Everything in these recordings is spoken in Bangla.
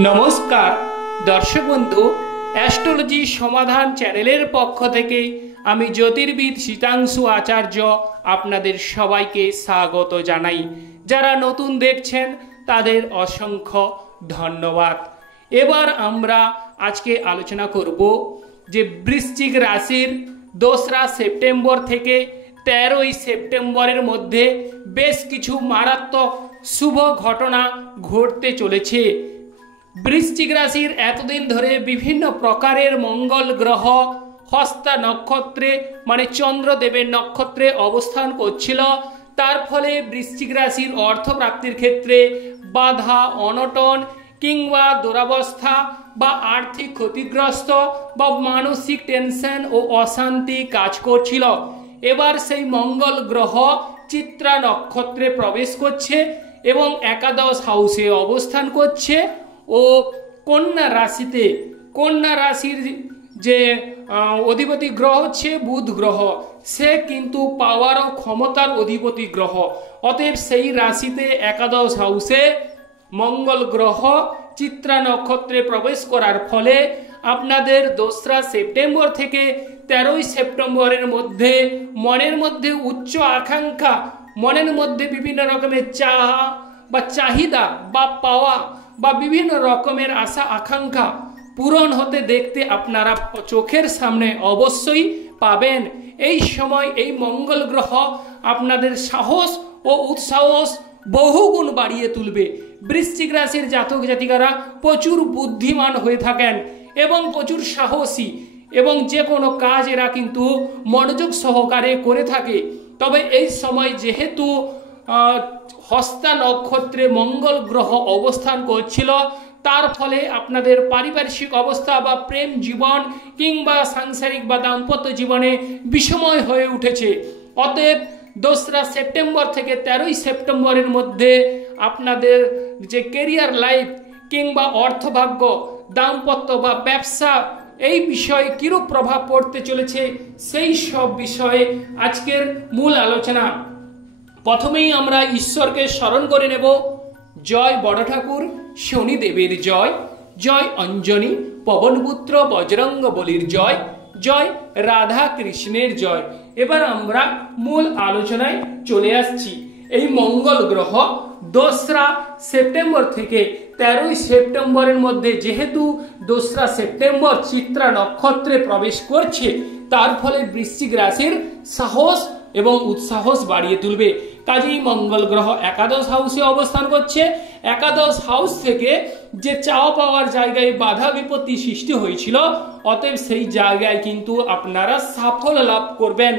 নমস্কার দর্শক বন্ধু, অ্যাস্ট্রোলজি সমাধান চ্যানেলের পক্ষ থেকে আমি জ্যোতির্বিদ শীতাংশু আচার্য আপনাদের সবাইকে স্বাগত জানাই। যারা নতুন দেখছেন তাদের অসংখ্য ধন্যবাদ। এবার আমরা আজকে আলোচনা করব যে বৃশ্চিক রাশির 2রা সেপ্টেম্বর থেকে 13ই সেপ্টেম্বরের মধ্যে বেশ কিছু মারাত্মক শুভ ঘটনা ঘটতে চলেছে। বৃশ্চিক রাশির এতদিন ধরে বিভিন্ন প্রকারের মঙ্গল গ্রহ হস্তা নক্ষত্রে মানে চন্দ্রদেবের নক্ষত্রে অবস্থান করছিল। তার ফলে বৃশ্চিক রাশির অর্থপ্রাপ্তির ক্ষেত্রে বাধা অনটন কিংবা দুরবস্থা বা আর্থিক ক্ষতিগ্রস্ত বা মানসিক টেনশন ও অশান্তি কাজ করছিল। এবার সেই মঙ্গল গ্রহ চিত্রা নক্ষত্রে প্রবেশ করছে এবং একাদশ হাউসে অবস্থান করছে ও কন্যা রাশিতে, কন্যা রাশির যে অধিপতি গ্রহ হচ্ছে বুধ গ্রহ, সে কিন্তু পাওয়ার ও ক্ষমতার অধিপতি গ্রহ। অতএব সেই রাশিতে একাদশ হাউসে মঙ্গল গ্রহ চিত্রা নক্ষত্রে প্রবেশ করার ফলে আপনাদের 2রা সেপ্টেম্বর থেকে 13ই সেপ্টেম্বরের মধ্যে মনের মধ্যে উচ্চ আকাঙ্ক্ষা, মনের মধ্যে বিভিন্ন রকমের চাহিদা বা পাওয়া বা বিভিন্ন রকমের আশা আকাঙ্ক্ষা পূরণ হতে দেখতে আপনারা চোখের সামনে অবশ্যই পাবেন। এই সময় এই মঙ্গল গ্রহ আপনাদের সাহস ও উৎসাহ বহুগুণ বাড়িয়ে তুলবে। বৃশ্চিক রাশির জাতক জাতিকারা প্রচুর বুদ্ধিমান হয়ে থাকেন এবং প্রচুর সাহসী এবং যে কোনো কাজ এরা কিন্তু মনোযোগ সহকারে করে থাকে। তবে এই সময় যেহেতু হস্তা নক্ষত্রে মঙ্গল গ্রহ অবস্থান করছিল, তার ফলে আপনাদের পারিপার্শ্বিক অবস্থা বা প্রেম জীবন কিংবা সাংসারিক বা দাম্পত্য জীবনে বিষময় হয়ে উঠেছে। অতএব 2রা সেপ্টেম্বর থেকে 13ই সেপ্টেম্বরের মধ্যে আপনাদের যে কেরিয়ার লাইফ কিংবা অর্থভাগ্য, দাম্পত্য বা ব্যবসা এই বিষয়ে কিরূপ প্রভাব পড়তে চলেছে সেই সব বিষয়ে আজকের মূল আলোচনা। প্রথমেই আমরা ঈশ্বরকে স্মরণ করে নেব। জয় বড় ঠাকুর শনিদেবের জয়, জয় অঞ্জনী পবনপুত্র বজরঙ্গ বলির জয়, জয় রাধা কৃষ্ণের জয়। এবার আমরা মূল আলোচনায় চলে আসছি। এই মঙ্গল গ্রহ 2রা সেপ্টেম্বর থেকে 13ই সেপ্টেম্বরের মধ্যে যেহেতু 2রা সেপ্টেম্বর চিত্রা নক্ষত্রে প্রবেশ করছে, তার ফলে বৃশ্চিক রাশির সাহস এবং উৎসাহ বাড়িয়ে তুলবে। কাজেই মঙ্গল গ্রহ একাদশ হাউসে অবস্থান করছে। একাদশ হাউস থেকে যে চাওয়া পাওয়ার জায়গায় বাধা বিপত্তি সৃষ্টি হয়েছিল, অতএব সেই জায়গায় কিন্তু আপনারা সাফল্য লাভ করবেন।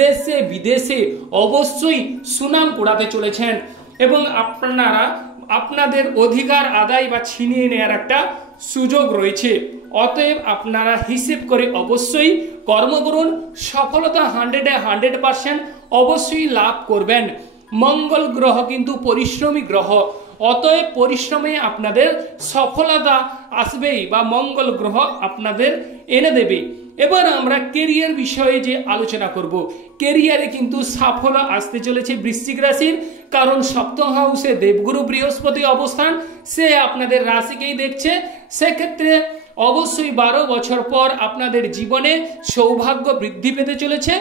দেশে বিদেশে অবশ্যই সুনাম কুড়াতে চলেছেন এবং আপনারা আপনাদের অধিকার আদায় বা ছিনিয়ে নেওয়ার একটা সুযোগ রয়েছে। অতএব আপনারা হিসেব করে অবশ্যই কর্ম করুন, সফলতা 100% অবশ্যই লাভ করবেন। মঙ্গল গ্রহ কিন্তু পরিশ্রমী গ্রহ, অতএব পরিশ্রমে আপনাদের সফলতা আসবেই বা মঙ্গল গ্রহ আপনাদের এনে দেবে। এবার আমরা কেরিয়ার বিষয়ে যে আলোচনা করব, কেরিয়ারে কিন্তু সাফল্য আসতে চলেছে বৃশ্চিক রাশির, কারণ সপ্তম হাউসে দেবগুরু বৃহস্পতি অবস্থান, সে আপনাদের রাশিকেই দেখছে। সেক্ষেত্রে অবশ্যই 12 বছর পর আপনাদের জীবনে সৌভাগ্য বৃদ্ধি পেতে চলেছে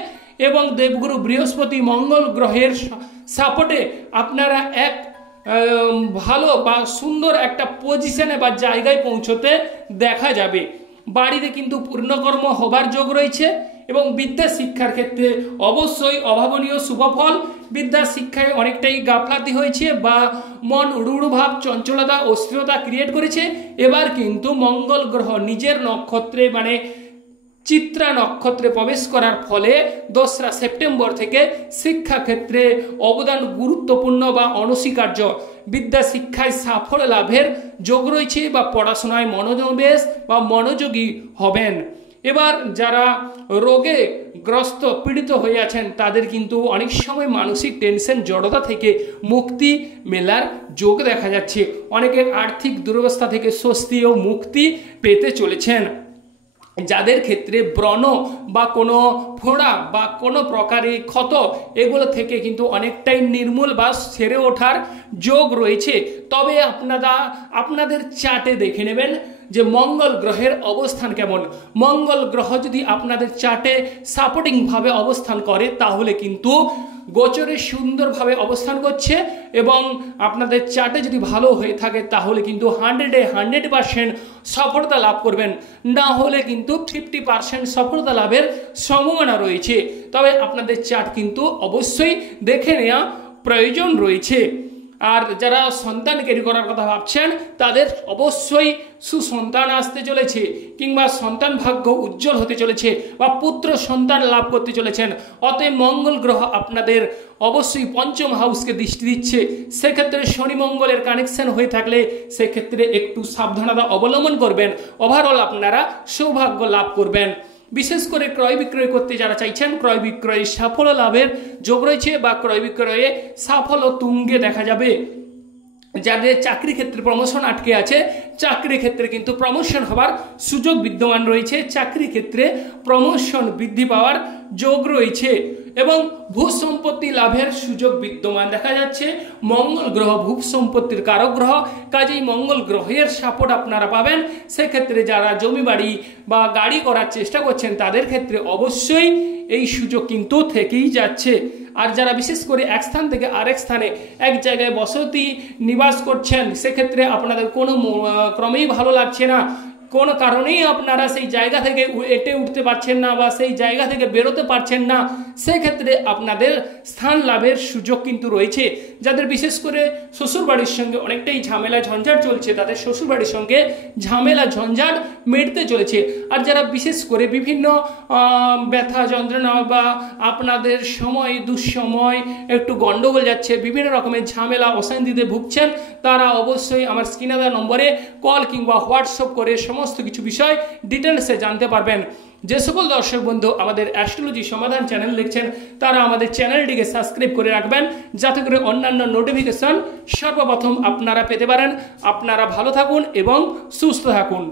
এবং দেবগুরু বৃহস্পতি মঙ্গল গ্রহের সাপোর্টে আপনারা এক ভালো বা সুন্দর একটা পজিশনে বা জায়গায় পৌঁছতে দেখা যাবে। বাড়িতে কিন্তু পূর্ণকর্ম হবার যোগ রয়েছে এবং বিদ্যা শিক্ষার ক্ষেত্রে অবশ্যই অভাবনীয় শুভফল। বিদ্যা শিক্ষায় অনেকটাই গাফলাতি হয়েছে বা মন রূঢ়ভাব, চঞ্চলতা, অস্থিরতা ক্রিয়েট করেছে। এবার কিন্তু মঙ্গল গ্রহ নিজের নক্ষত্রে মানে চিত্রা নক্ষত্রে প্রবেশ করার ফলে 2রা সেপ্টেম্বর থেকে শিক্ষাক্ষেত্রে অবদান গুরুত্বপূর্ণ বা অনস্বীকার্য। বিদ্যা শিক্ষায় সাফল্য লাভের যোগ রয়েছে বা পড়াশোনায় মনোনিবেশ বা মনোযোগী হবেন। এবার যারা রোগে গ্রস্ত পীড়িত হয়ে আছেন তাদের কিন্তু অনেক সময় মানসিক টেনশন জড়তা থেকে মুক্তি মেলার যোগ দেখা যাচ্ছে। অনেকের আর্থিক দুরবস্থা থেকে স্বস্তি ও মুক্তি পেতে চলেছেন। যাদের ক্ষেত্রে ব্রণ বা কোনো ফোড়া বা কোনো প্রকারের ক্ষত এগুলো থেকে কিন্তু অনেকটাই নির্মূল বা সেরে ওঠার যোগ রয়েছে। তবে আপনাদের চার্টে দেখে নেবেন যে মঙ্গল গ্রহের অবস্থান কেমন। মঙ্গল গ্রহ যদি আপনাদের চার্টে সাপোর্টিংভাবে অবস্থান করে তাহলে কিন্তু গোচরে সুন্দরভাবে অবস্থান করছে, এবং আপনাদের চার্টে যদি ভালো হয়ে থাকে তাহলে কিন্তু 100% সফলতা লাভ করবেন, না হলে কিন্তু 50% সফলতা লাভের সম্ভাবনা রয়েছে। তবে আপনাদের চার্ট কিন্তু অবশ্যই দেখে নেওয়া প্রয়োজন রয়েছে। আর যারা সন্তান ক্যারি করার কথা ভাবছেন তাদের অবশ্যই সুসন্তান আসতে চলেছে, কিংবা সন্তান ভাগ্য উজ্জ্বল হতে চলেছে, বা পুত্র সন্তান লাভ করতে চলেছেন। অতএব মঙ্গল গ্রহ আপনাদের অবশ্যই পঞ্চম হাউসকে দৃষ্টি দিচ্ছে। সেক্ষেত্রে শনি মঙ্গলের কানেকশন হয়ে থাকলে সেক্ষেত্রে একটু সাবধানতা অবলম্বন করবেন, ওভারঅল আপনারা সৌভাগ্য লাভ করবেন। বিশেষ করে ক্রয় বিক্রয় করতে যারা চাইছেন ক্রয় বিক্রয়ে সাফল্য লাভের যোগ রয়েছে, বা ক্রয় বিক্রয়ে সাফল্য তুঙ্গে দেখা যাবে। যাদের চাকরি ক্ষেত্রে প্রমোশন আটকে আছে চাকরি ক্ষেত্রে কিন্তু প্রমোশন হওয়ার সুযোগ বিদ্যমান রয়েছে, চাকরি ক্ষেত্রে প্রমোশন বৃদ্ধি পাওয়ার যোগ রয়েছে, এবং ভূ সম্পত্তি লাভের সুযোগ বিদ্যমান দেখা যাচ্ছে। মঙ্গল গ্রহ ভূ সম্পত্তির কারক গ্রহ, কাজেই মঙ্গল গ্রহের সাপোর্ট আপনারা পাবেন। সেক্ষেত্রে যারা জমি বাড়ি বা গাড়ি করার চেষ্টা করছেন তাদের ক্ষেত্রে অবশ্যই এই সুযোগ কিন্তু থেকেই যাচ্ছে। আর যারা বিশেষ করে এক স্থান থেকে আরেক স্থানে এক জায়গায় বসতি নিবাস করছেন সেক্ষেত্রে আপনাদের কোনো ক্রমেই ভালো লাগছে না, কোনো কারণেই আপনারা সেই জায়গা থেকে এটে উঠতে পারছেন না বা সেই জায়গা থেকে বেরোতে পারছেন না, সেক্ষেত্রে আপনাদের স্থান লাভের সুযোগ কিন্তু রয়েছে। যাদের বিশেষ করে শ্বশুরবাড়ির সঙ্গে অনেকটাই ঝামেলা ঝঞ্ঝাট চলছে তাদের শ্বশুরবাড়ির সঙ্গে ঝামেলা ঝঞ্ঝাট মিটতে চলেছে। আর যারা বিশেষ করে বিভিন্ন ব্যথা যন্ত্রণা বা আপনাদের সময় দুঃসময় একটু গন্ডগোল যাচ্ছে, বিভিন্ন রকমের ঝামেলা অশান্তিতে ভুগছেন, তারা অবশ্যই আমার স্ক্রিনে দেওয়া নম্বরে কল কিংবা হোয়াটসঅ্যাপ করে সমস্ত কিছু বিষয় ডিটেলসে জানতে পারবেন। যে সকল দর্শক বন্ধু আমাদের অ্যাস্ট্রোলজি সমাধান চ্যানেল দেখছেন তারা আমাদের চ্যানেলটিকে সাবস্ক্রাইব করে রাখবেন, যাতে করে অন্যান্য নোটিফিকেশন সর্বপ্রথম আপনারা পেতে পারেন। আপনারা ভালো থাকুন এবং সুস্থ থাকুন।